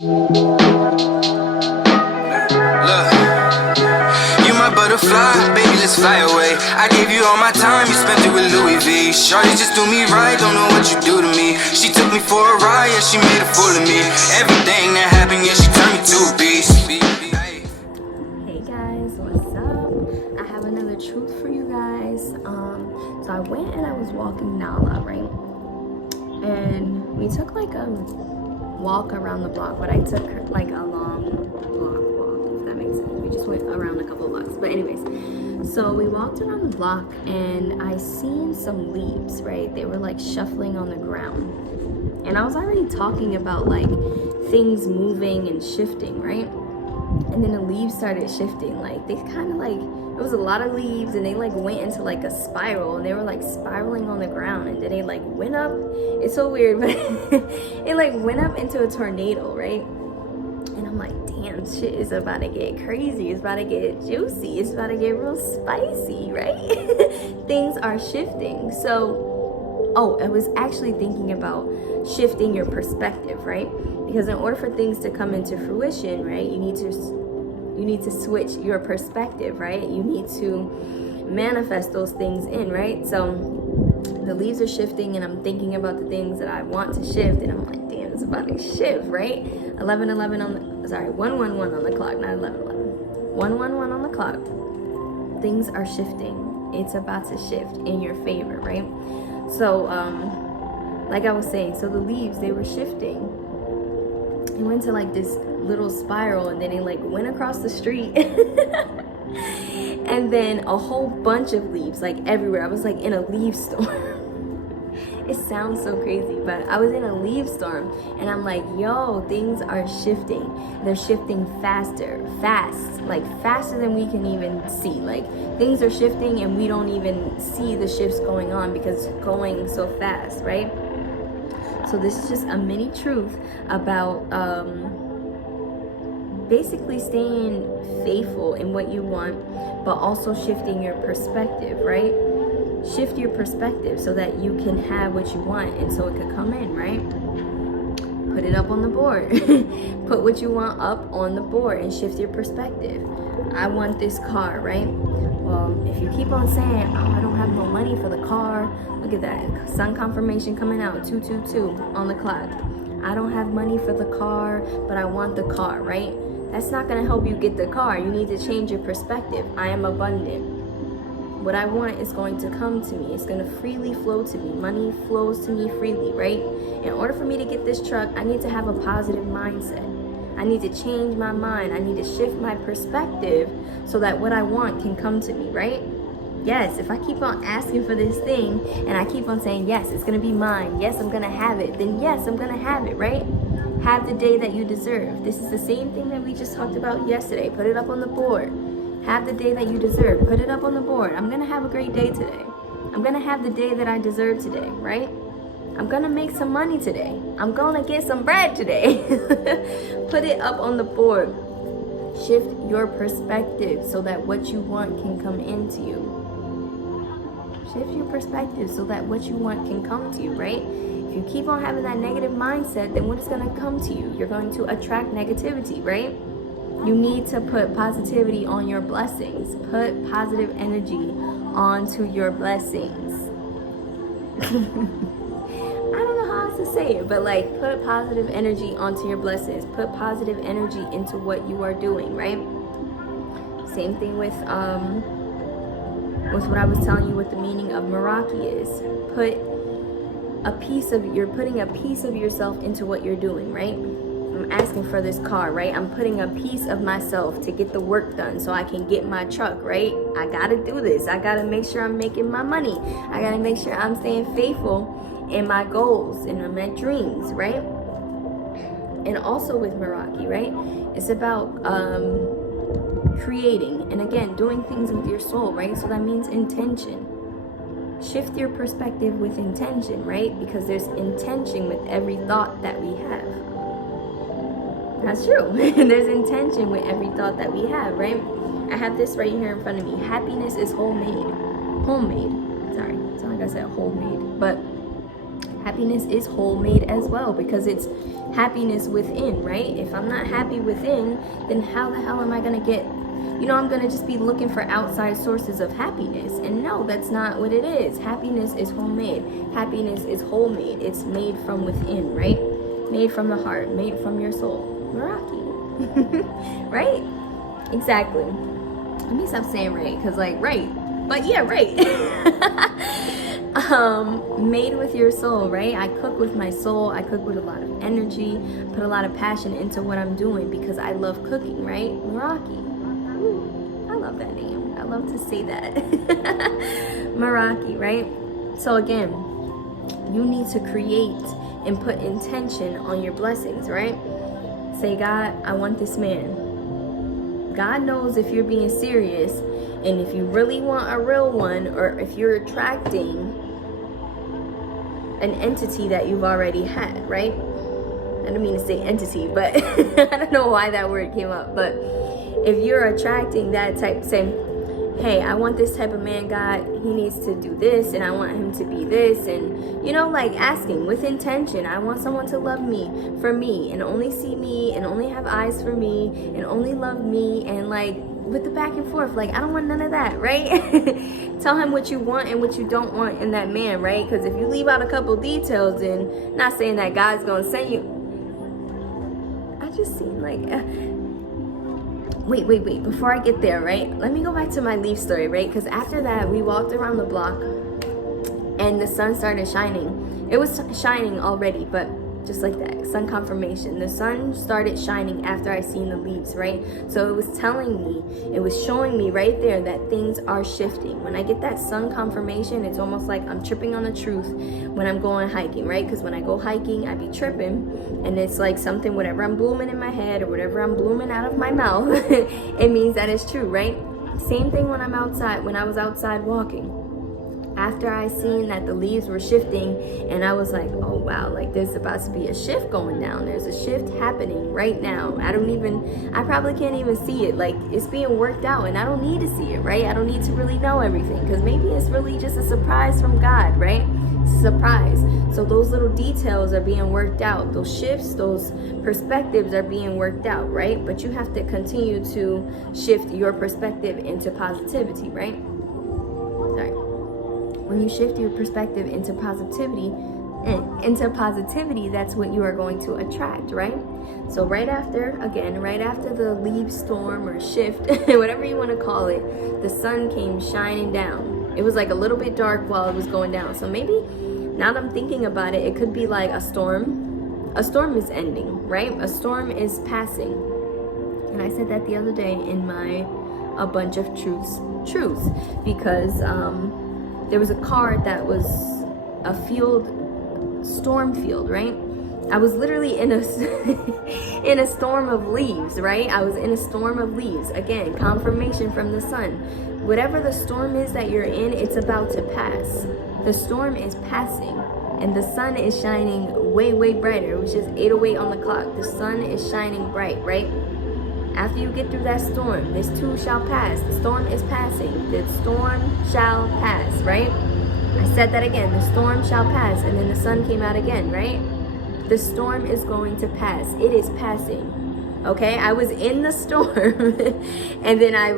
You my butterfly, baby, let's fly away. I gave you all my time, you spent it with Louis V. Shorty just do me right, don't know what you do to me. She took me for a ride, yeah, she made a fool of me. Everything that happened, yeah, she turned me to a beast. Hey guys, what's up? I have another truth for you guys. So I went and I was walking Nala, right? And we took like a walk around the block, but I took like a long block walk, if that makes sense. We just went around a couple of blocks, but anyways, so we walked around the block and I seen some leaves, right? They were like shuffling on the ground, and I was already talking about like things moving and shifting, right? And then the leaves started shifting, like they kind of like, it was a lot of leaves and they like went into like a spiral, and they were like spiraling on the ground, and then they like went up. It's so weird, but it like went up into a tornado, right? And I'm like, damn, shit is about to get crazy, it's about to get juicy, it's about to get real spicy, right? Things are shifting. So I was actually thinking about shifting your perspective, right? Because in order for things to come into fruition, right, you need to switch your perspective, right? You need to manifest those things in, right? So the leaves are shifting and I'm thinking about the things that I want to shift, and I'm like, damn, it's about to shift, right? 111 on the, sorry, 111 on the clock, not 1111. 111 on the clock. Things are shifting. It's about to shift in your favor, right? So, like I was saying, so the leaves, they were shifting. It went to like this little spiral, and then it like went across the street. And then a whole bunch of leaves, like everywhere. I was like in a leaf storm. It sounds so crazy, but I was in a leaf storm, and I'm like, yo, things are shifting. They're shifting fast, like faster than we can even see. Like things are shifting and we don't even see the shifts going on because it's going so fast, right? So this is just a mini truth about basically staying faithful in what you want, but also shifting your perspective, right? Shift your perspective so that you can have what you want, and so it could come in, right? Put it up on the board. Put what you want up on the board and shift your perspective. I want this car, right? Well, if you keep on saying, oh, I don't have no money for the car, look at that, sun confirmation coming out, 222 on the clock. I don't have money for the car, but I want the car, right? That's not going to help you get the car. You need to change your perspective. I am abundant. What I want is going to come to me. It's going to freely flow to me. Money flows to me freely, right? In order for me to get this truck, I need to have a positive mindset. I need to change my mind. I need to shift my perspective so that what I want can come to me, right? Yes, if I keep on asking for this thing and I keep on saying, yes, it's going to be mine. Yes, I'm going to have it. Then yes, I'm going to have it, right? Have the day that you deserve. This is the same thing that we just talked about yesterday. Put it up on the board. Have the day that you deserve. Put it up on the board. I'm going to have a great day today. I'm going to have the day that I deserve today, right? I'm going to make some money today. I'm going to get some bread today. Put it up on the board. Shift your perspective so that what you want can come into you. Shift your perspective so that what you want can come to you, right? If you keep on having that negative mindset, then what is going to come to you? You're going to attract negativity, right? You need to put positivity on your blessings. Put positive energy onto your blessings. I don't know how else to say it, but like put positive energy onto your blessings. Put positive energy into what you are doing, right? Same thing with what I was telling you what the meaning of Meraki is. You're putting a piece of yourself into what you're doing, right? I'm asking for this car, right? I'm putting a piece of myself to get the work done so I can get my truck, right? I gotta do this. I gotta make sure I'm making my money. I gotta make sure I'm staying faithful in my goals and in my dreams, right? And also with Meraki, right? It's about creating and again doing things with your soul, right? So that means intention. Shift your perspective with intention, right? Because there's intention with every thought that we have. That's true. There's intention with every thought that we have, right? I have this right here in front of me. Happiness is homemade. Sorry, it's not like I said homemade, but Happiness is homemade as well, because it's happiness within, right? If I'm not happy within, then how the hell am I gonna get, I'm gonna just be looking for outside sources of happiness. And no, that's not what it is. Happiness is homemade. Happiness is homemade. It's made from within, right? Made from the heart, made from your soul. Meraki. Right? Exactly. Let me stop saying right, because right. But yeah, right. Made with your soul, right? I cook with my soul. I cook with a lot of energy, put a lot of passion into what I'm doing because I love cooking, right? Meraki. I love that name. I love to say that. Meraki, right? So again, you need to create and put intention on your blessings, right? Say, God, I want this man. God knows if you're being serious and if you really want a real one, or if you're attracting an entity that you've already had, right? I don't mean to say entity, but I don't know why that word came up. But if you're attracting that type, saying, hey, I want this type of man, God, he needs to do this, and I want him to be this, and asking with intention, I want someone to love me for me, and only see me, and only have eyes for me, and only love me, and with the back and forth, I don't want none of that, right? Tell him what you want and what you don't want in that man, right? Because if you leave out a couple details, and not saying that God's gonna send you, I just seen wait, before I get there, right? Let me go back to my leaf story, right? Because after that, we walked around the block and the sun started shining. It was shining already, but just like that, sun confirmation. The sun started shining after I seen the leaves, right? So it was telling me, it was showing me right there that things are shifting. When I get that sun confirmation, it's almost like I'm tripping on the truth when I'm going hiking, right? Because when I go hiking, I be tripping, and it's like something, whatever I'm blooming in my head or whatever I'm blooming out of my mouth, it means that it's true, right? Same thing when I was outside walking. After I seen that the leaves were shifting, and I was like, oh wow, there's about to be a shift going down. There's a shift happening right now. I probably can't even see it. It's being worked out, and I don't need to see it, right? I don't need to really know everything, because maybe it's really just a surprise from God, right? Surprise. So those little details are being worked out. Those shifts, those perspectives are being worked out, right? But you have to continue to shift your perspective into positivity, right? Sorry. When you shift your perspective into positivity, that's what you are going to attract, right? So right after the leaf storm or shift, whatever you want to call it, the sun came shining down. It was a little bit dark while it was going down. So maybe, now that I'm thinking about it, it could be like a storm. A storm is ending, right? A storm is passing. And I said that the other day in my A Bunch of Truths, because there was a card that was a storm field, right? I was literally in a storm of leaves, right? I was in a storm of leaves. Again, confirmation from the sun. Whatever the storm is that you're in, it's about to pass. The storm is passing, and the sun is shining way, way brighter. It was just 8:08 on the clock. The sun is shining bright, right? After you get through that storm, this too shall pass. The storm is passing. The storm shall pass, right? I said that again. The storm shall pass. And then the sun came out again, right? The storm is going to pass. It is passing. Okay? I was in the storm. And then I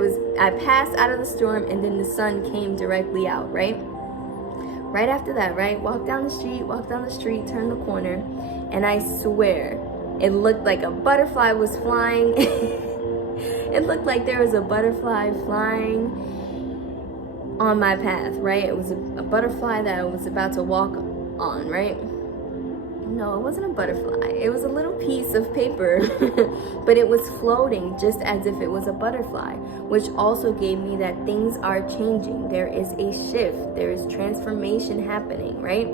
passed out of the storm, and then the sun came directly out, right? Right after that, right? Walk down the street, turn the corner, and I swear, it looked like a butterfly was flying. It looked like there was a butterfly flying on my path, right? It was a butterfly that I was about to walk on, right? No, it wasn't a butterfly. It was a little piece of paper, but it was floating just as if it was a butterfly, which also gave me that things are changing. There is a shift. There is transformation happening, right?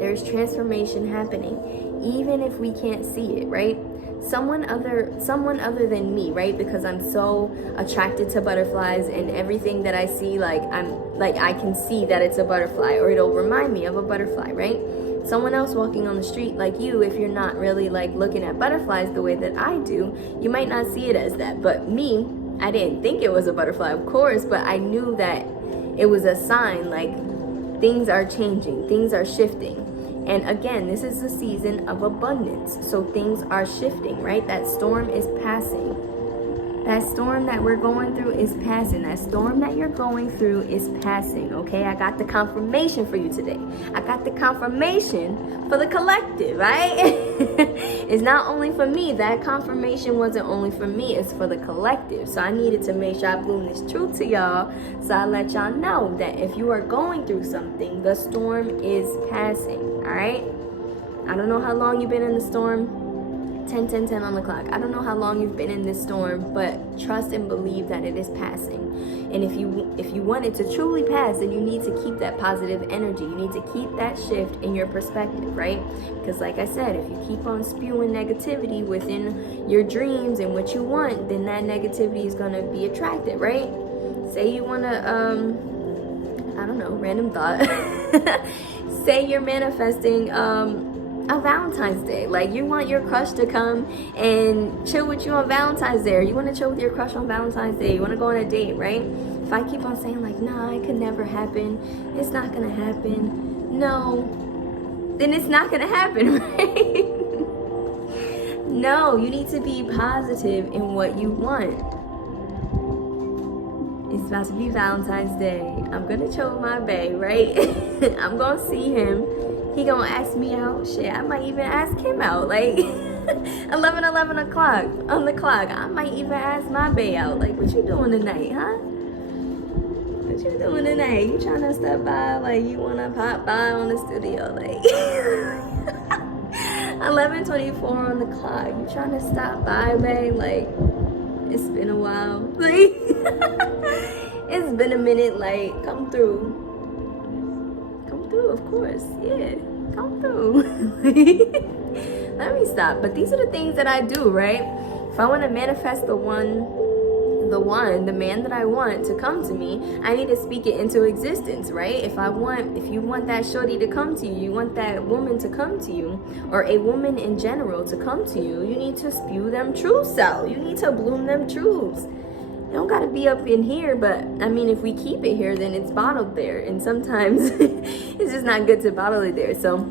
There's transformation happening, even if we can't see it, right? Someone other than me, right? Because I'm so attracted to butterflies, and everything that I see, I can see that it's a butterfly, or it'll remind me of a butterfly, right? Someone else walking on the street, like you, if you're not really looking at butterflies the way that I do, you might not see it as that. But me, I didn't think it was a butterfly, of course, but I knew that it was a sign, things are changing, things are shifting. And again, this is a season of abundance. So things are shifting, right? That storm is passing. That storm that we're going through is passing. That storm that you're going through is passing, okay? I got the confirmation for you today. I got the confirmation for the collective, right? It's not only for me. That confirmation wasn't only for me. It's for the collective. So I needed to make sure I bloom this truth to y'all. So I let y'all know that if you are going through something, the storm is passing, all right? I don't know how long you've been in the storm. 10, 10, 10 on the clock. I don't know how long you've been in this storm, but trust and believe that it is passing. And if you want it to truly pass, then you need to keep that positive energy. You need to keep that shift in your perspective, right? Because like I said, if you keep on spewing negativity within your dreams and what you want, then that negativity is going to be attracted, right? Say you want to, I don't know, random thought. Say you're manifesting, a Valentine's Day. Like, you want your crush to come and chill with you on Valentine's Day, or you want to chill with your crush on Valentine's Day, you want to go on a date, right? If I keep on saying like, nah, it could never happen, it's not gonna happen, no, then it's not gonna happen, right? No, you need to be positive in what you want. It's about to be Valentine's Day. I'm gonna chill with my bae, right? I'm gonna see him. He gonna ask me out. Shit, I might even ask him out. Like 11 o'clock on the clock. I might even ask my bae out. Like, what you doing tonight, huh? What you doing tonight? You trying to stop by? Like, you wanna pop by on the studio? Like 11:24 on the clock. You trying to stop by, babe? Like, it's been a while. Like it's been a minute. Like, come through. Of course, yeah, come through. Let me stop. But these are the things that I do, right? If I want to manifest the man that I want to come to me, I need to speak it into existence, right? If you want that shorty to come to you, you want that woman to come to you, or a woman in general to come to you, you need to spew them truths out. You need to bloom them truths. It don't gotta be up in here, but I mean, if we keep it here, then it's bottled there, and sometimes it's just not good to bottle it there. So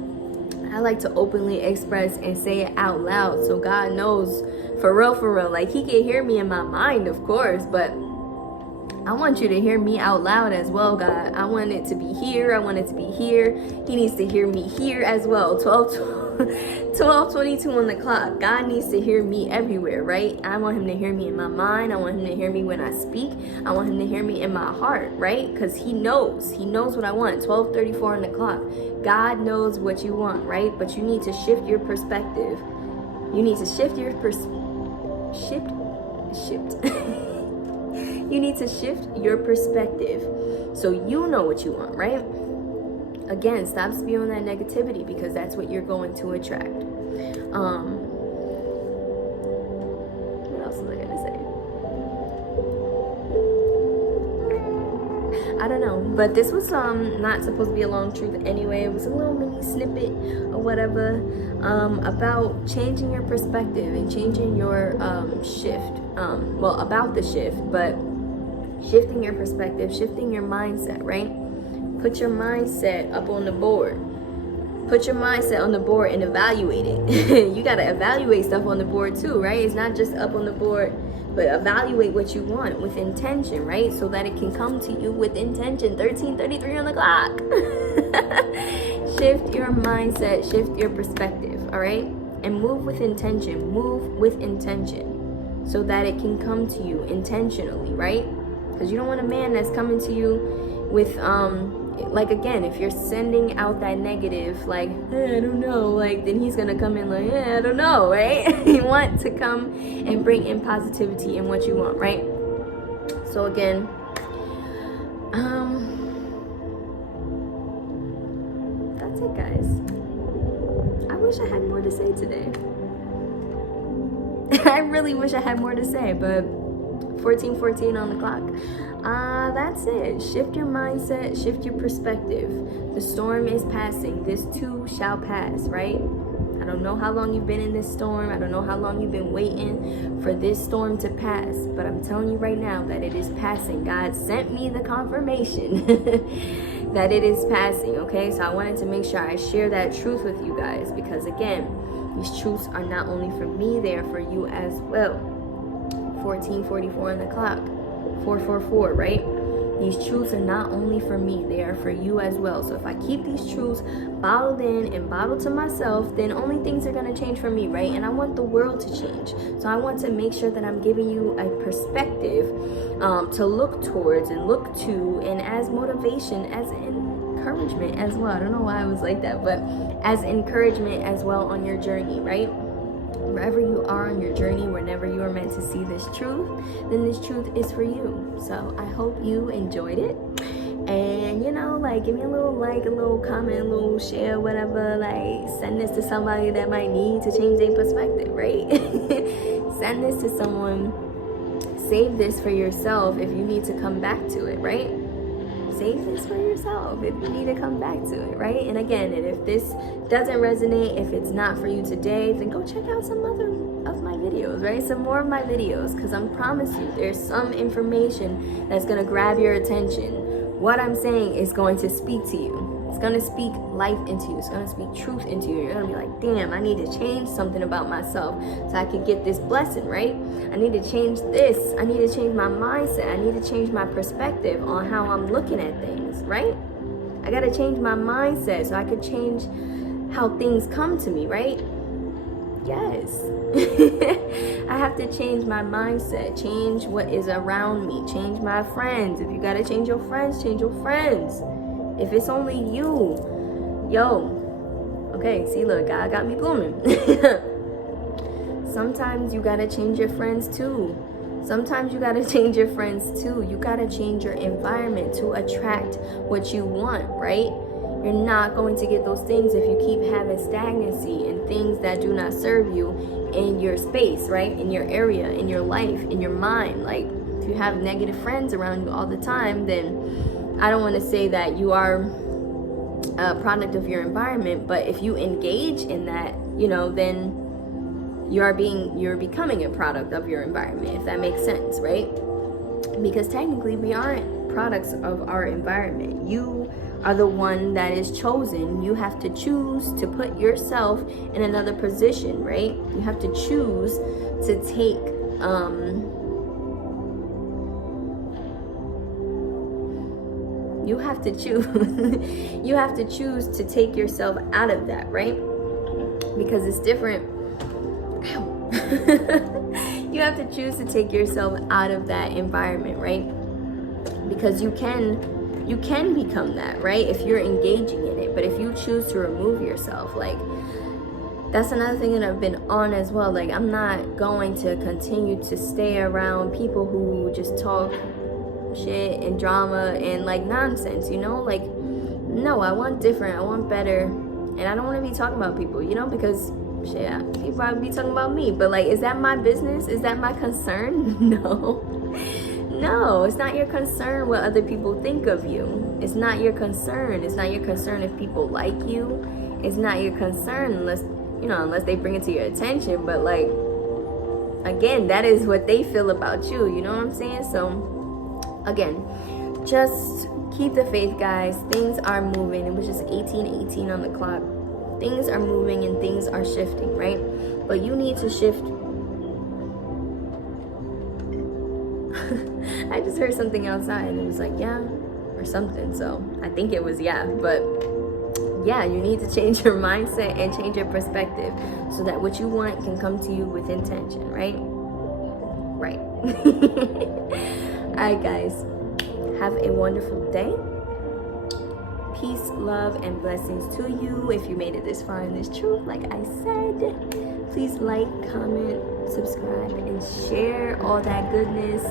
I like to openly express and say it out loud, so God knows, for real, like, he can hear me in my mind, of course, but I want you to hear me out loud as well, God. I want it to be here. I want it to be here. He needs to hear me here as well. 12:22 on the clock. God needs to hear me everywhere, right? I want him to hear me in my mind. I want him to hear me when I speak. I want him to hear me in my heart, right? Because he knows what I want. 12:34 on the clock. God knows what you want, right? But you need to shift your perspective. You need to shift your You need to shift your perspective so you know what you want, right? Again, stop spewing that negativity, because that's what you're going to attract. What else was I gonna say? I don't know, but this was not supposed to be a long truth anyway. It was a little mini snippet or whatever about changing your perspective and changing your shift. About the shift, but shifting your perspective, shifting your mindset, right? Put your mindset up on the board. Put your mindset on the board and evaluate it. You got to evaluate stuff on the board too, right? It's not just up on the board, but evaluate what you want with intention, right? So that it can come to you with intention. 13:33 on the clock. Shift your mindset, shift your perspective, all right? And move with intention. Move with intention so that it can come to you intentionally, right? Because you don't want a man that's coming to you with like, again, if you're sending out that negative, like, I don't know, like, then he's gonna come in like, I don't know, right? You want to come and bring in positivity in what you want, right? So again, that's it, guys. I wish I had more to say today. I really wish I had more to say, but 14:14 on the clock. That's it. Shift your mindset, shift your perspective. The storm is passing. This too shall pass, right? I don't know how long you've been in this storm. I don't know how long you've been waiting for this storm to pass, but I'm telling you right now that it is passing. God sent me the confirmation. that it is passing, okay? So I wanted to make sure I share that truth with you guys, because again, these truths are not only for me, they are for you as well. 1444 on the clock, 444, right? These truths are not only for me, they are for you as well. So if I keep these truths bottled in and bottled to myself, then only things are going to change for me, right? And I want the world to change. So I want to make sure that I'm giving you a perspective to look towards and look to, and as motivation, as encouragement as well. I don't know why I was like that, but as encouragement as well on your journey, right? Wherever you are on your journey, whenever you are meant to see this truth, then this truth is for you. So I hope you enjoyed it. And you know, like, give me a little like, a little comment, a little share, whatever. Like, send this to somebody that might need to change their perspective, right? Send this to someone. Save this for yourself if you need to come back to it, right? Save this for yourself if you need to come back to it, right? And again, and if this doesn't resonate, if it's not for you today, then go check out some other of my videos, right? Some more of my videos, because I promise you there's some information that's going to grab your attention. What I'm saying is going to speak to you. It's going to speak life into you. It's going to speak truth into you. You're going to be like, damn, I need to change something about myself so I can get this blessing, right? I need to change this. I need to change my mindset. I need to change my perspective on how I'm looking at things, right? I got to change my mindset so I can change how things come to me, right? Yes. I have to change my mindset, change what is around me, change my friends. If you got to change your friends, change your friends. If it's only you, yo, okay, see, look, God got me blooming. Sometimes you gotta change your friends too. Sometimes you gotta change your friends too. You gotta change your environment to attract what you want, right? You're not going to get those things if you keep having stagnancy and things that do not serve you in your space, right? In your area, in your life, in your mind. Like, if you have negative friends around you all the time, then I don't want to say that you are a product of your environment, but if you engage in that, you know, then you're becoming a product of your environment, if that makes sense, right? Because technically we aren't products of our environment. You are the one that is chosen. You have to choose to put yourself in another position, right? You have to choose to take you have to choose to take yourself out of that, right? Because it's different. You have to choose to take yourself out of that environment, right? Because you can become that, right? If you're engaging in it. But if you choose to remove yourself, like, that's another thing that I've been on as well. Like, I'm not going to continue to stay around people who just talk shit and drama and like nonsense, you know? Like, no, I want different, I want better. And I don't want to be talking about people, you know, because shit, people probably be talking about me, but like, is that my business? Is that my concern? No, it's not your concern what other people think of you. It's not your concern. It's not your concern if people like you. It's not your concern unless they bring it to your attention. But like, again, that is what they feel about you, you know what I'm saying? So again, just keep the faith, guys. Things are moving. It was just 18:18 on the clock. Things are moving and things are shifting, right? But you need to shift. I just heard something outside and it was like, yeah, or something. So I think it was yeah. But yeah, you need to change your mindset and change your perspective so that what you want can come to you with intention, right? Right. Alright, guys, have a wonderful day. Peace, love, and blessings to you. If you made it this far in this truth, like I said, please like, comment, subscribe, and share all that goodness,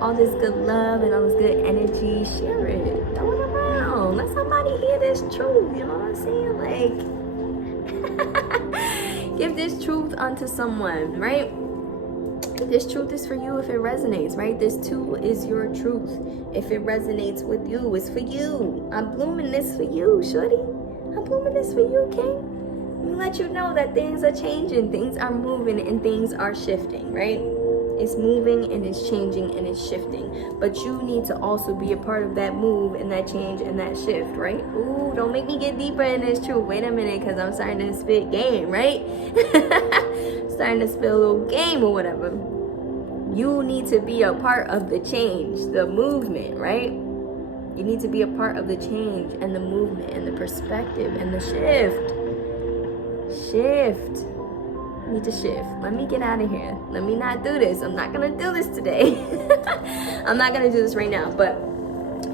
all this good love and all this good energy. Share it, throw it around, let somebody hear this truth, you know what I'm saying? Like, give this truth unto someone, right? This truth is for you if it resonates, right? This too is your truth. If it resonates with you, it's for you. I'm blooming this for you, shorty. I'm blooming this for you, king. Let me let you know that things are changing, things are moving, and things are shifting, right? It's moving and it's changing and it's shifting. But you need to also be a part of that move and that change and that shift, right? Ooh, don't make me get deeper in this truth. Wait a minute, because I'm starting to spit game, right? Starting to spit a little game or whatever. You need to be a part of the change, the movement, right? You need to be a part of the change and the movement and the perspective and the shift. Shift. I need to shift. Let me get out of here. Let me not do this. I'm not going to do this today. I'm not going to do this right now. But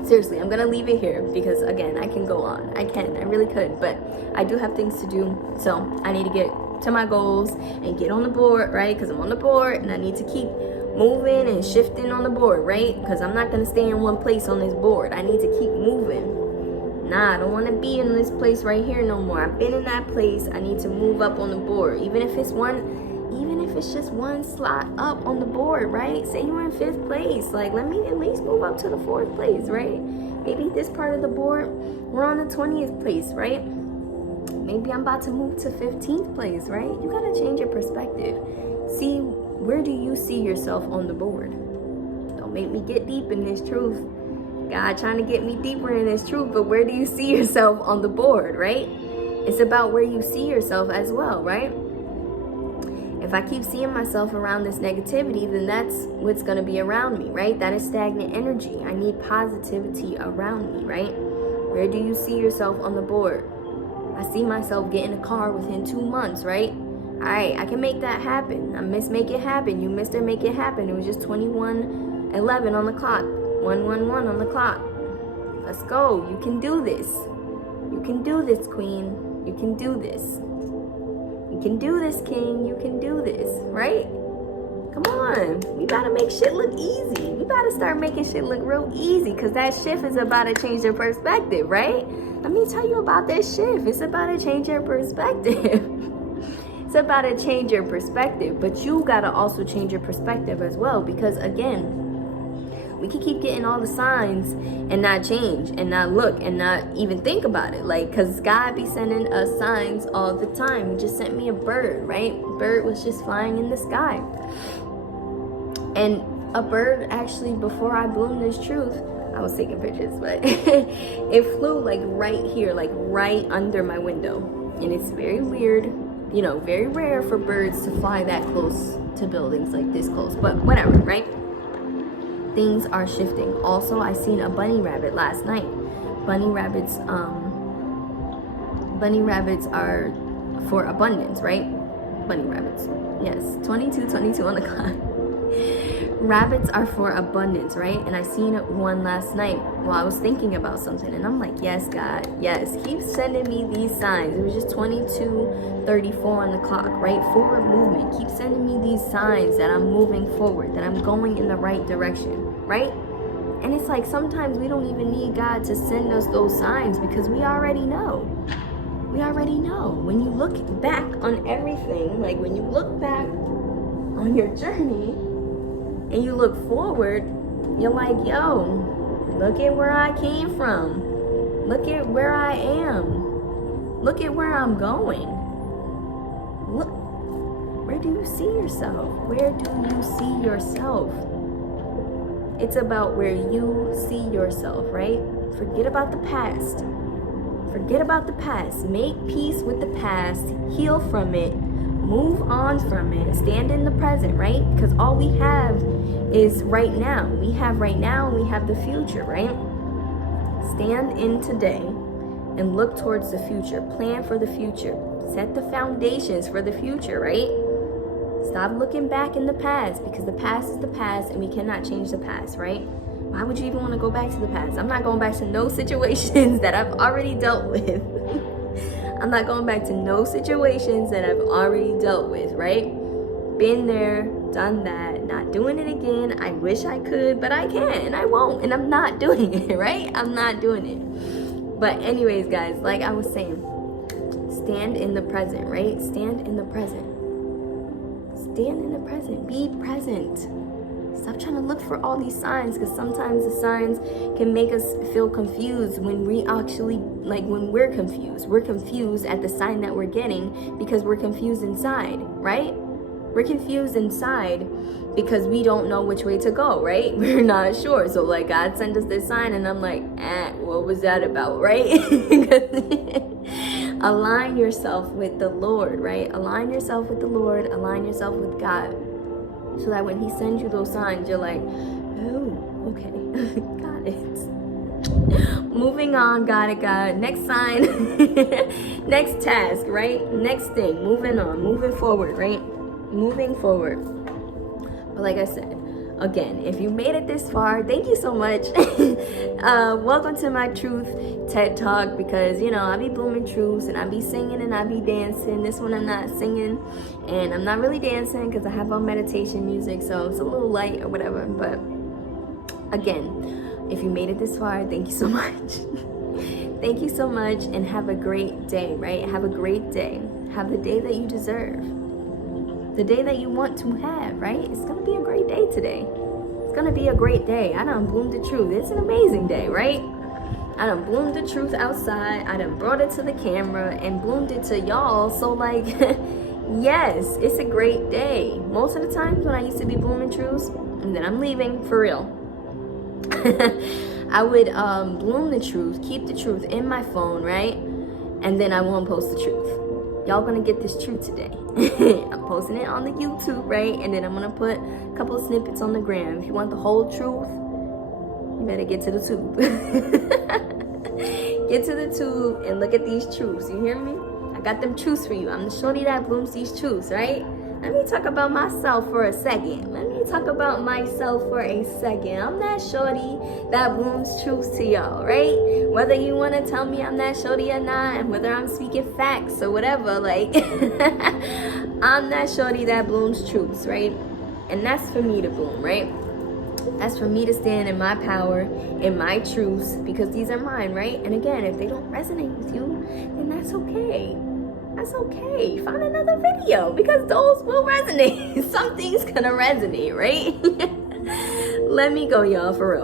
seriously, I'm going to leave it here because, again, I can go on. I really could. But I do have things to do. So I need to get to my goals and get on the board, right? Because I'm on the board and I need to keep moving and shifting on the board, right? Because I'm not going to stay in one place on this board. I need to keep moving. Nah, I don't want to be in this place right here no more. I've been in that place. I need to move up on the board. Even if it's just one slot up on the board, right? Say you're in 5th place. Like, let me at least move up to the 4th place, right? Maybe this part of the board, we're on the 20th place, right? Maybe I'm about to move to 15th place, right? You got to change your perspective. See, where do you see yourself on the board? Don't make me get deep in this truth. God trying to get me deeper in this truth, but where do you see yourself on the board, right? It's about where you see yourself as well, right? If I keep seeing myself around this negativity, then that's what's going to be around me, right? That is stagnant energy. I need positivity around me, right? Where do you see yourself on the board? I see myself getting a car within 2 months, right? All right, I can make that happen. I make it happen. You Mr. Make it happen. It was just 21:11 on the clock. 111 on the clock. Let's go. You can do this. You can do this, queen. You can do this. You can do this, king. You can do this, right? Come on. We gotta make shit look easy. We gotta start making shit look real easy because that shift is about to change your perspective, right? Let me tell you about this shift. It's about to change your perspective. It's about to change your perspective, but you gotta also change your perspective as well because, again, we can keep getting all the signs and not change and not look and not even think about it. Like, because God be sending us signs all the time. He just sent me a bird, right? Bird was just flying in the sky. And a bird, actually, before I bloomed this truth, I was taking pictures, but it flew like right here, like right under my window. And it's very weird, you know, very rare for birds to fly that close to buildings, like this close, but whatever, right? Things are shifting. Also, I seen a bunny rabbit last night. Bunny rabbits are for abundance, right? Bunny rabbits. Yes, 22 on the clock. Rabbits are for abundance, right? And I seen one last night while I was thinking about something, and I'm like, yes, God, yes, keep sending me these signs. It was just 22:34 on the clock, right? Forward movement. Keep sending me these signs that I'm moving forward, that I'm going in the right direction, right? And it's like sometimes we don't even need God to send us those signs because we already know. We already know. When you look back on everything, like when you look back on your journey and you look forward, you're like, yo, look at where I came from. Look at where I am. Look at where I'm going. Look, where do you see yourself? Where do you see yourself? It's about where you see yourself, right? Forget about the past. Forget about the past. Make peace with the past. Heal from it. Move on from it. Stand in the present, right? Because all we have is right now. We have right now and we have the future, right? Stand in today and look towards the future. Plan for the future. Set the foundations for the future, right? Stop looking back in the past because the past is the past and we cannot change the past, right? Why would you even want to go back to the past? I'm not going back to no situations that I've already dealt with. I'm not going back to no situations that I've already dealt with, right? Been there, done that, not doing it again. I wish I could, but I can't and I won't. And I'm not doing it, right? I'm not doing it. But anyways, guys, like I was saying, stand in the present, right? Stand in the present. Stand in the present. Be present. Stop trying to look for all these signs because sometimes the signs can make us feel confused when we actually, like when we're confused. We're confused at the sign that we're getting because we're confused inside, right? We're confused inside because we don't know which way to go, right? We're not sure. So like God sent us this sign and I'm like, what was that about, right? Align yourself with the Lord, right? Align yourself with the Lord, align yourself with God. So that when he sends you those signs, you're like, oh, okay, got it. Moving on, got it, God. Next sign, next task, right? Next thing, moving on, moving forward, right? Moving forward. But like I said, again, if you made it this far, thank you so much. Welcome to my truth TED Talk, because you know I be blooming truths and I be singing and I be dancing. This one I'm not singing and I'm not really dancing because I have on meditation music, so it's a little light or whatever. But again, if you made it this far, thank you so much. Thank you so much, and have a great day, right? Have a great day. Have the day that you deserve. The day that you want to have, right? It's gonna be a great day today. It's gonna be a great day. I done bloomed the truth. It's an amazing day, right? I done bloomed the truth outside. I done brought it to the camera and bloomed it to y'all. So like, yes, it's a great day. Most of the times when I used to be blooming truths, and then I'm leaving for real, I would bloom the truth, keep the truth in my phone, right? And then I won't post the truth. Y'all gonna get this truth today. I'm posting it on the YouTube, right? And then I'm gonna put a couple of snippets on the gram. If you want the whole truth, you better get to the tube. Get to the tube and look at these truths. You hear me? I got them truths for you. I'm the shorty that blooms these truths, right? Let me talk about myself for a second. I'm that shorty that blooms truths to y'all, right? Whether you want to tell me I'm that shorty or not, and whether I'm speaking facts or whatever, like, I'm that shorty that blooms truths, right? And that's for me to bloom, right? That's for me to stand in my power, in my truths, because these are mine, right? And again, if they don't resonate with you, then that's okay. That's okay. Find another video, because those will resonate. Something's gonna resonate, right? Let me go, y'all. For real.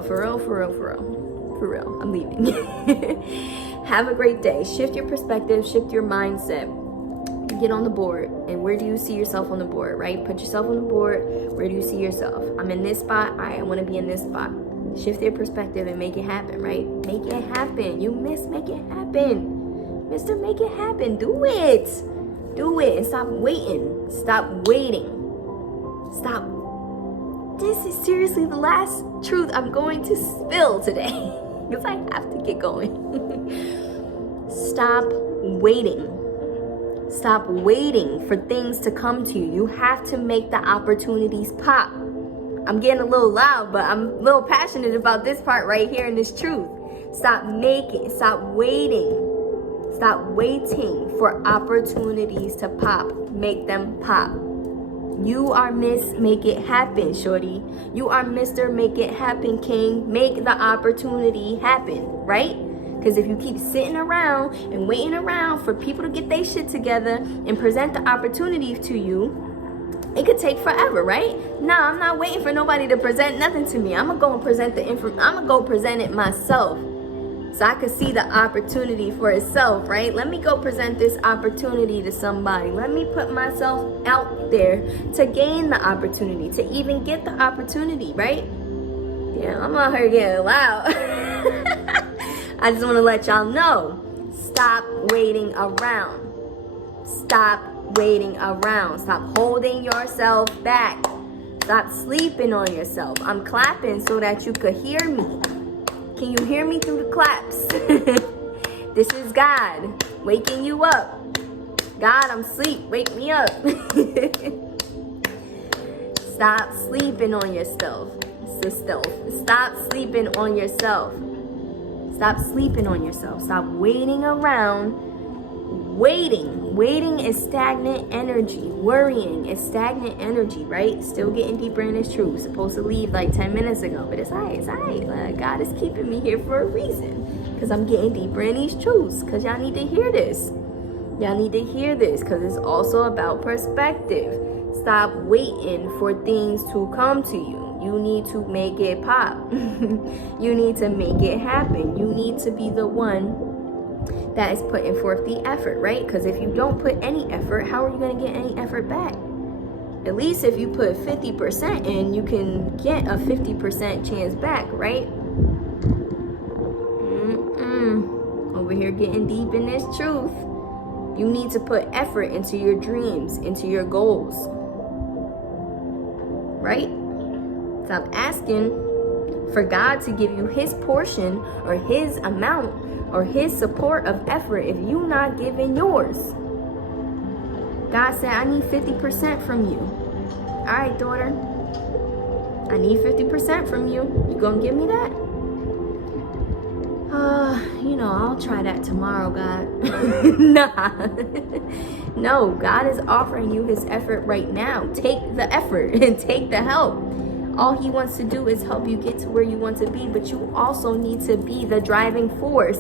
I'm leaving. Have a great day. Shift your perspective, shift your mindset. Get on the board. And where do you see yourself on the board, right? Put yourself on the board. Where do you see yourself? I'm in this spot. All right, I want to be in this spot. Shift your perspective and make it happen, right? Make it happen. You miss, make it happen. Mister, make it happen. Do it. Do it. And stop waiting. Stop waiting. Stop. This is seriously the last truth I'm going to spill today, because I have to get going. Stop waiting. Stop waiting for things to come to you. You have to make the opportunities pop. I'm getting a little loud, but I'm a little passionate about this part right here in this truth. Stop waiting. Stop waiting for opportunities to pop. Make them pop. You are Miss Make It Happen, shorty. You are Mr. Make It Happen, king. Make the opportunity happen, right? Because if you keep sitting around and waiting around for people to get their shit together and present the opportunity to you, it could take forever, right? Nah, I'm not waiting for nobody to present nothing to me. I'm gonna go and present the I'm gonna go present it myself, so I could see the opportunity for itself, right? Let me go present this opportunity to somebody. Let me put myself out there to gain the opportunity, to even get the opportunity, right? Yeah, I'm out here getting loud. I just want to let y'all know, stop waiting around. Stop waiting around. Stop holding yourself back. Stop sleeping on yourself. I'm clapping so that you could hear me. Can you hear me through the claps? This is God waking you up. God, I'm asleep. Wake me up. Stop sleeping on yourself. Stop sleeping on yourself. Stop sleeping on yourself. Stop waiting around. Waiting is stagnant energy. Worrying is stagnant energy, right? Still getting deeper in this truth. Supposed to leave like 10 minutes ago, but it's all right. God is keeping me here for a reason, because I'm getting deeper in these truths, because y'all need to hear this. Y'all need to hear this, because it's also about perspective. Stop waiting for things to come to you. You need to make it pop. You need to make it happen. You need to be the one that is putting forth the effort, right? Because if you don't put any effort, how are you going to get any effort back? At least if you put 50% in, you can get a 50% chance back, right? Over here getting deep in this truth. You need to put effort into your dreams, into your goals. Right? Stop asking for God to give you his portion or his amount or his support of effort if you're not giving yours. God said, I need 50% from you. All right, daughter. I need 50% from you. You gonna give me that? I'll try that tomorrow, God. Nah. No, God is offering you his effort right now. Take the effort and take the help. All he wants to do is help you get to where you want to be, but you also need to be the driving force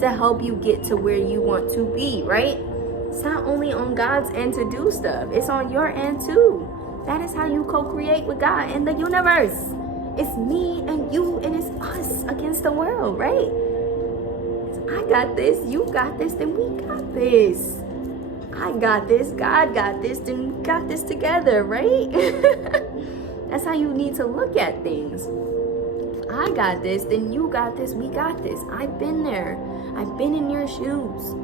to help you get to where you want to be, right? It's not only on God's end to do stuff, it's on your end too. That is how you co-create with God and the universe. It's me and you and it's us against the world, right? I got this, you got this, then we got this. I got this, God got this, then we got this together, right? That's how you need to look at things. I got this, then you got this, we got this. I've been there. I've been in your shoes.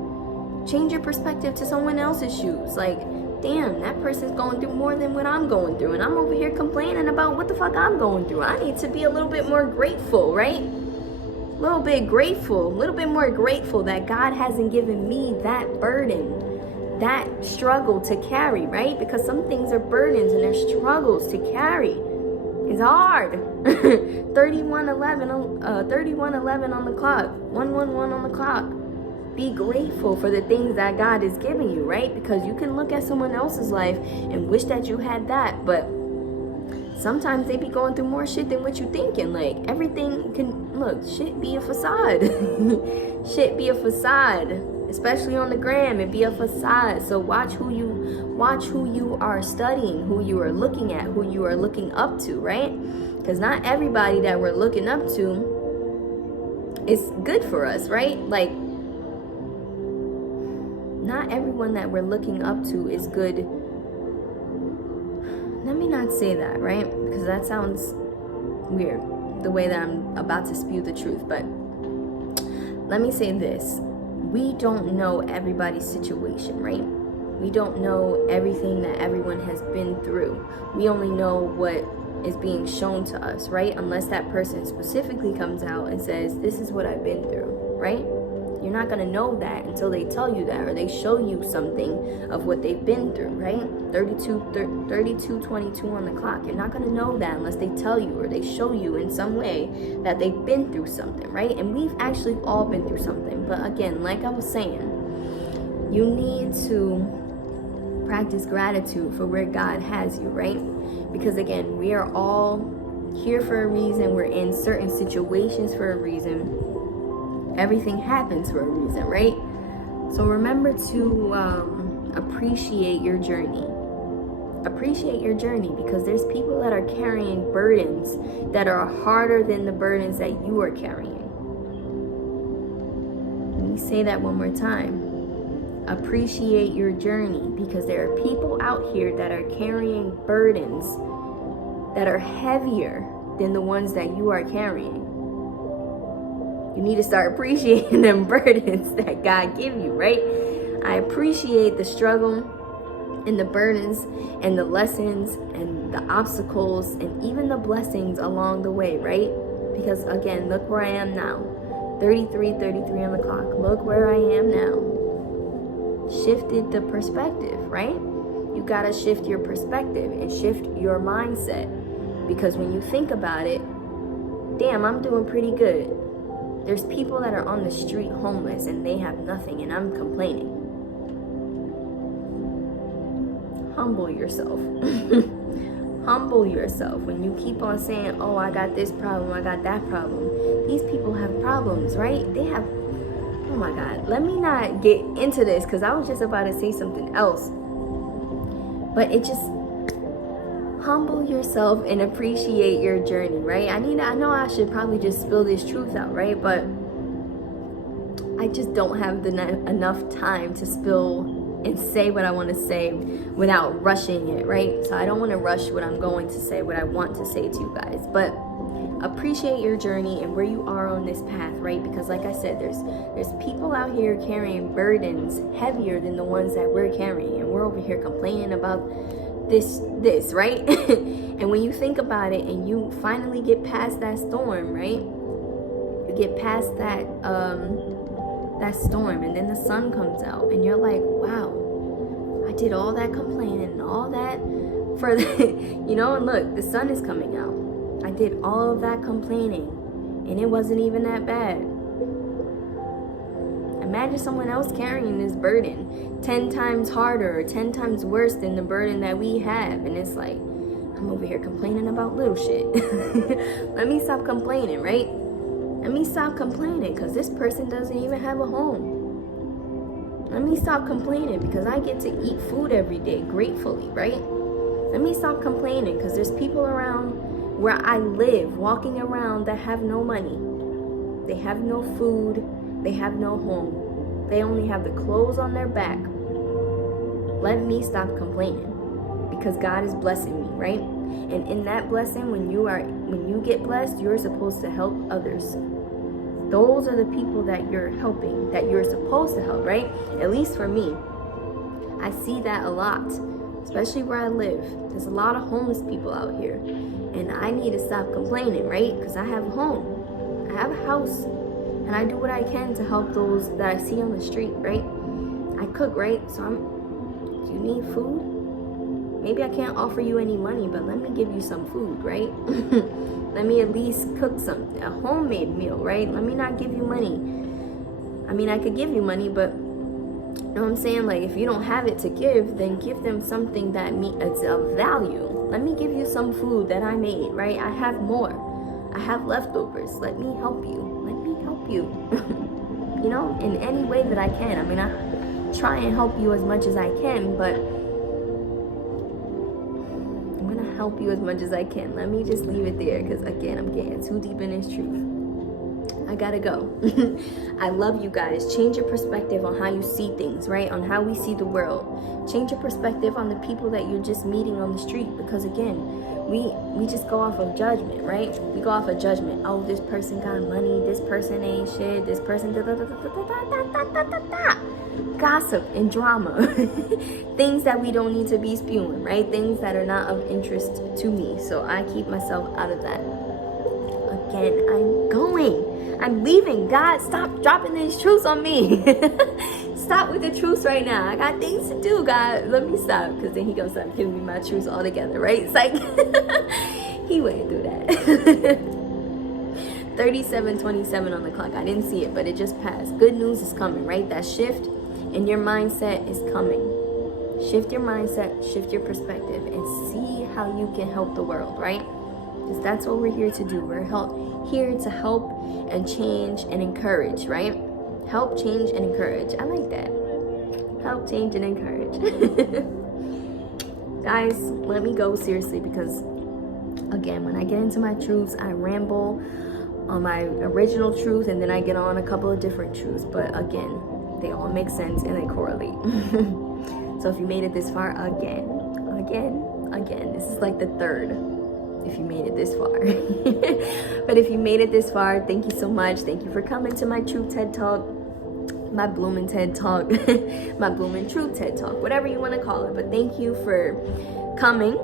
Change your perspective to someone else's shoes. Like, damn, that person's going through more than what I'm going through. And I'm over here complaining about what the fuck I'm going through. I need to be a little bit more grateful, right? A little bit more grateful that God hasn't given me that burden, that struggle to carry, right? Because some things are burdens and they're struggles to carry. It's hard. 31:11 on the clock. 111 on the clock. Be grateful for the things that God is giving you, right? Because you can look at someone else's life and wish that you had that, but sometimes they be going through more shit than what you thinking. Like, everything can, look, shit be a facade. Shit be a facade. Especially on the gram, it be a facade. So watch who you are studying, who you are looking at, who you are looking up to, right? Because not everybody that we're looking up to is good for us, right? Like, not everyone that we're looking up to is good. Let me not say that, right? Because that sounds weird, the way that I'm about to spew the truth. But let me say this. We don't know everybody's situation, right? We don't know everything that everyone has been through. We only know what is being shown to us, right? Unless that person specifically comes out and says, this is what I've been through, right? You're not going to know that until they tell you that, or they show you something of what they've been through, right? 32:22 on the clock. You're not going to know that unless they tell you or they show you in some way that they've been through something, right? And we've actually all been through something. But again, like I was saying, you need to practice gratitude for where God has you, right? Because again, we are all here for a reason. We're in certain situations for a reason. Everything happens for a reason, right? So remember to appreciate your journey. Appreciate your journey, because there's people that are carrying burdens that are harder than the burdens that you are carrying. Let me say that one more time. Appreciate your journey, because there are people out here that are carrying burdens that are heavier than the ones that you are carrying. You need to start appreciating them burdens that God give you, right? I appreciate the struggle and the burdens and the lessons and the obstacles and even the blessings along the way, right? Because again, look where I am now. 33 on the clock. Look where I am now. Shifted the perspective, right? You gotta shift your perspective and shift your mindset. Because when you think about it, damn, I'm doing pretty good. There's people that are on the street homeless and they have nothing, and I'm complaining. Humble yourself. Humble yourself. When you keep on saying, oh, I got this problem, I got that problem. These people have problems, right? They have, oh my God. Let me not get into this because I was just about to say something else. But it just, humble yourself and appreciate your journey, right? I know I should probably just spill this truth out, right? But I just don't have enough time to spill and say what I want to say without rushing it, right? So I don't want to rush what I'm going to say, what I want to say to you guys. But appreciate your journey and where you are on this path, right? Because like I said, there's people out here carrying burdens heavier than the ones that we're carrying, and we're over here complaining about this, right? And when you think about it and you finally get past that storm, right? You get past that storm, and then the sun comes out and you're like, wow, I did all that complaining and all that for the, you know, and look, the sun is coming out. I did all of that complaining and it wasn't even that bad. Imagine someone else carrying this burden 10 times harder or 10 times worse than the burden that we have. And it's like, I'm over here complaining about little shit. Let me stop complaining, right? Let me stop complaining because this person doesn't even have a home. Let me stop complaining because I get to eat food every day gratefully, right? Let me stop complaining because there's people around where I live walking around that have no money. They have no food. They have no home. They only have the clothes on their back. Let me stop complaining because God is blessing me, right? And in that blessing, when you get blessed, you're supposed to help others. Those are the people that you're helping, that you're supposed to help, right? At least for me. I see that a lot, especially where I live. There's a lot of homeless people out here. And I need to stop complaining, right? Because I have a home. I have a house. And I do what I can to help those that I see on the street, right? I cook, right? So do you need food? Maybe I can't offer you any money, but let me give you some food, right? Let me at least cook a homemade meal, right? Let me not give you money. I mean, I could give you money, but you know what I'm saying? Like, if you don't have it to give, then give them something that it's of value. Let me give you some food that I made, right? I have more. I have leftovers. Let me help you. Let me help you. You know, in any way that I can. I mean, I try and help you as much as I can, but I'm gonna help you as much as I can. Let me just leave it there, because again, I'm getting too deep in this truth. I gotta go. I love you guys. Change your perspective on how you see things, right? On how we see the world. Change your perspective on the people that you're just meeting on the street, because again, we just go off of judgment, right? We go off of judgment. Oh, this person got money, this person ain't shit, this person gossip and drama. Things that we don't need to be spewing, right? Things that are not of interest to me. So I keep myself out of that. Again, I'm going. I'm leaving. God, stop dropping these truths on me. Stop with the truths right now. I got things to do, God. Let me stop, because then he gonna stop giving me my truths altogether, right? It's like, he wouldn't do that. 37:27 on the clock. I didn't see it, but it just passed. Good news is coming, right? That shift in your mindset is coming. Shift your mindset, shift your perspective, and see how you can help the world, right? Because that's what we're here to do. We're here to help and change and encourage, right? Help, change, and encourage. I like that. Help, change, and encourage. Guys, let me go seriously, because again, when I get into my truths, I ramble on my original truth, and then I get on a couple of different truths. But again, they all make sense and they correlate. So if you made it this far, again, this is like the third. If you made it this far. But if you made it this far, thank you so much. Thank you for coming to my Truth TED Talk, my blooming TED Talk, my blooming Truth TED Talk, whatever you want to call it. But thank you for coming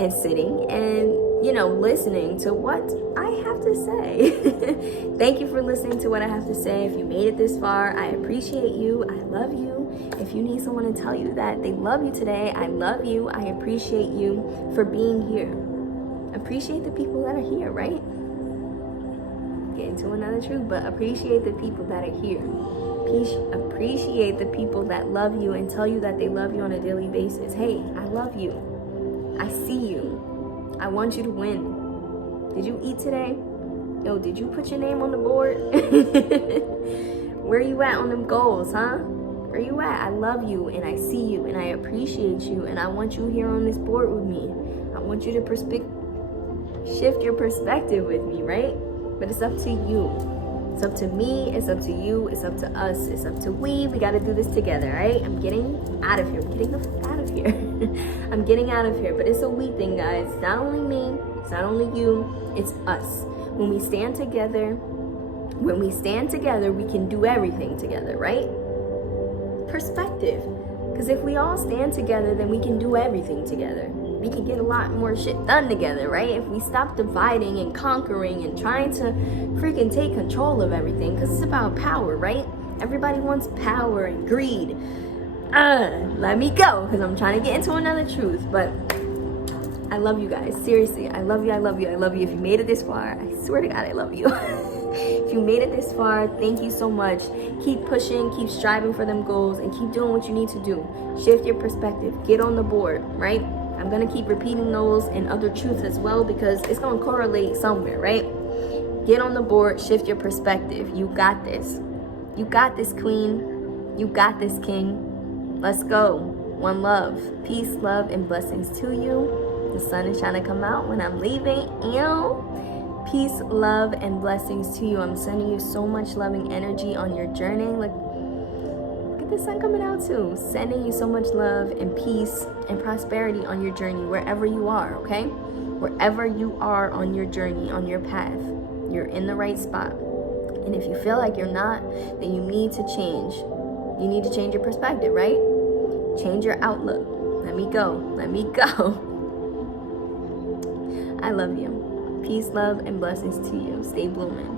and sitting and, you know, listening to what I have to say. Thank you for listening to what I have to say. If you made it this far, I appreciate you. I love you. If you need someone to tell you that they love you today, I love you. I appreciate you for being here. Appreciate the people that are here, right? Get into another truth, but appreciate the people that are here. Appreciate the people that love you and tell you that they love you on a daily basis. Hey, I love you. I see you. I want you to win. Did you eat today? Yo, did you put your name on the board? Where you at on them goals, huh? Where you at? I love you and I see you and I appreciate you, and I want you here on this board with me. I want you to shift your perspective with me, right? But it's up to you. It's up to me, it's up to you, it's up to us, it's up to we gotta do this together, right? I'm getting out of here. I'm getting the fuck out of here. I'm getting out of here. But it's a we thing, guys. It's not only me, it's not only you, it's us. When we stand together, we can do everything together, right? Perspective. Because if we all stand together, then we can do everything together. We can get a lot more shit done together, right? If we stop dividing and conquering and trying to freaking take control of everything, because it's about power, right? Everybody wants power and greed. Let me go, because I'm trying to get into another truth. But I love you guys. Seriously, I love you, I love you, I love you. If you made it this far, I swear to God, I love you. If you made it this far, thank you so much. Keep pushing, keep striving for them goals, and keep doing what you need to do. Shift your perspective. Get on the board, right? I'm going to keep repeating those and other truths as well, because it's going to correlate somewhere, right? Get on the board, shift your perspective. You got this. You got this, queen. You got this, king. Let's go. One love. Peace, love, and blessings to you. The sun is trying to come out when I'm leaving. Ew. Peace, love, and blessings to you. I'm sending you so much loving energy on your journey. Look at the sun coming out too. Sending you so much love and peace and prosperity on your journey, wherever you are, okay? Wherever you are on your journey, on your path, you're in the right spot. And if you feel like you're not, then you need to change. You need to change your perspective, right? Change your outlook. Let me go. Let me go. I love you. Peace, love, and blessings to you. Stay blooming.